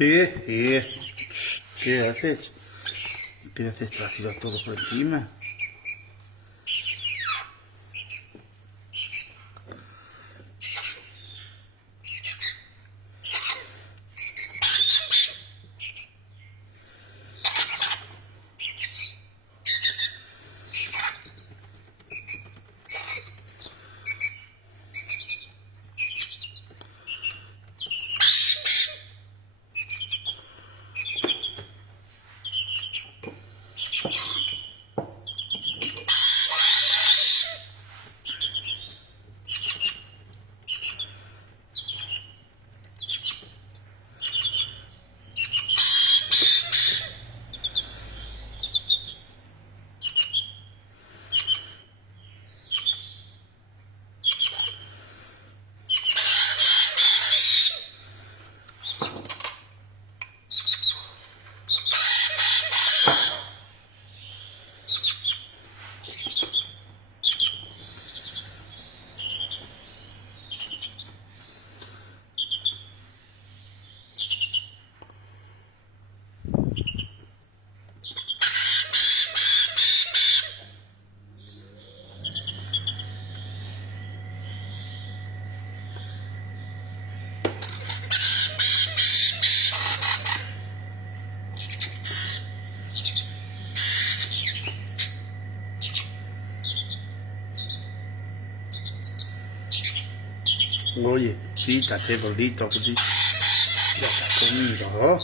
¿Qué haces? ¿Qué haces? Te has tirado todo por encima. Oye, quítate, gordito. Ya estás comido.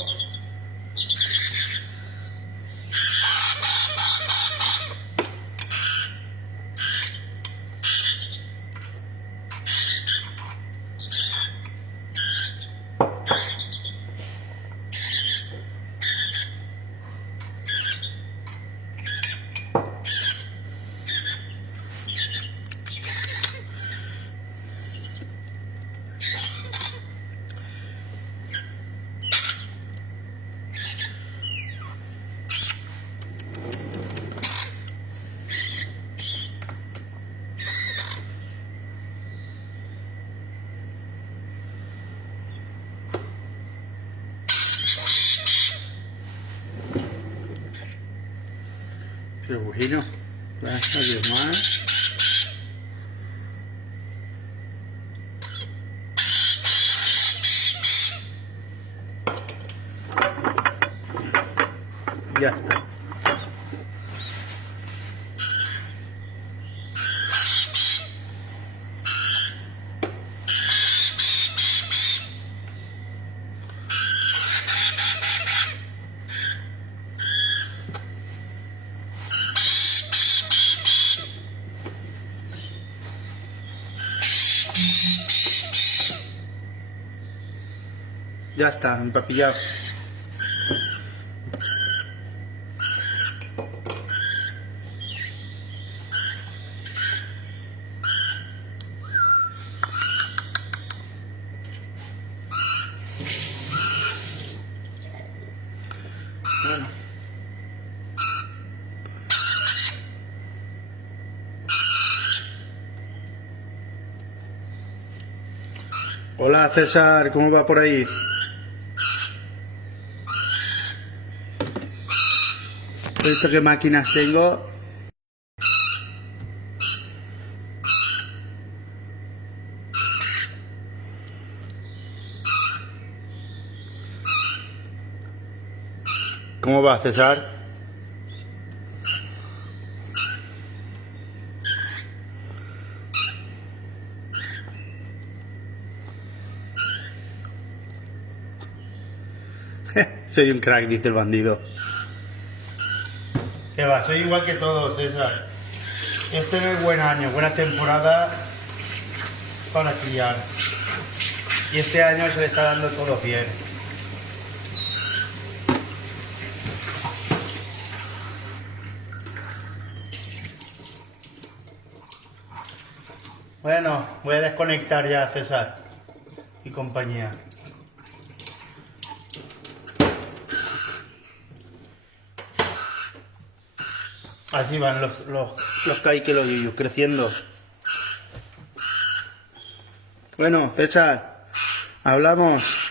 Pero bueno, adiós más. Ya está. Ya está, empapillado. Bueno. Hola César, ¿cómo va por ahí? ¿Has visto qué máquinas tengo? ¿Cómo va César? Soy un crack, dice el bandido. ¿Qué va? Soy igual que todos, César. Este no es buen año, buena temporada para criar. Y este año se le está dando todo bien. Bueno, voy a desconectar ya, César y compañía. Así van los caiques, los yuyos, creciendo. Bueno, César, hablamos.